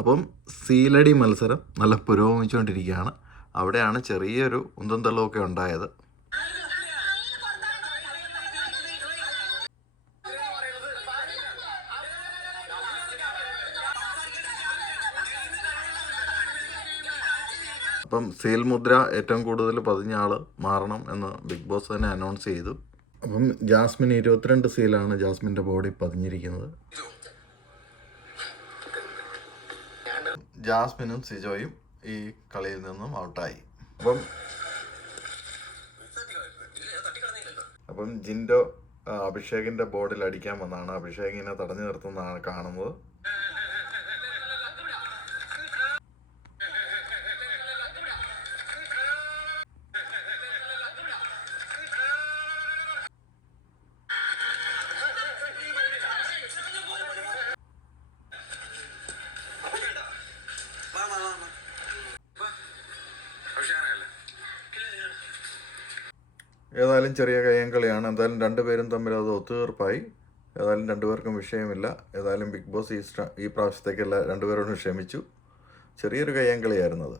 അപ്പം സീലടി മത്സരം നല്ല പുരോഗമിച്ചുകൊണ്ടിരിക്കുകയാണ്. അവിടെയാണ് ചെറിയൊരു ഉന്തം തള്ളുമൊക്കെ ഉണ്ടായത്. അപ്പം സീൽ മുദ്ര ഏറ്റവും കൂടുതൽ പതിഞ്ഞ ആൾ മാറണം എന്ന് ബിഗ് ബോസ് തന്നെ അനൗൺസ് ചെയ്തു. അപ്പം ജാസ്മിൻ 22 സീലാണ് ജാസ്മിൻ്റെ ബോഡി പതിഞ്ഞിരിക്കുന്നത്. ജാസ്മിനും സിജോയും ഈ കളിയിൽ നിന്നും ഔട്ടായി. അപ്പം ജിൻഡോ അഭിഷേകിൻ്റെ ബോർഡിൽ അടിക്കാൻ വന്നാണ്. അഭിഷേകിനെ തടഞ്ഞു നിർത്തുന്നതാണ് കാണുന്നത്. ഏതായാലും ചെറിയ കയ്യങ്കളിയാണ്. എന്തായാലും രണ്ടുപേരും തമ്മിൽ അത് ഒത്തുതീർപ്പായി. ഏതായാലും രണ്ടുപേർക്കും വിഷയമില്ല. ഏതായാലും ബിഗ് ബോസ് ഈ പ്രാവശ്യത്തേക്കല്ല രണ്ടുപേരോടും ക്ഷമിച്ചു. ചെറിയൊരു കയ്യങ്കളിയായിരുന്നു അത്.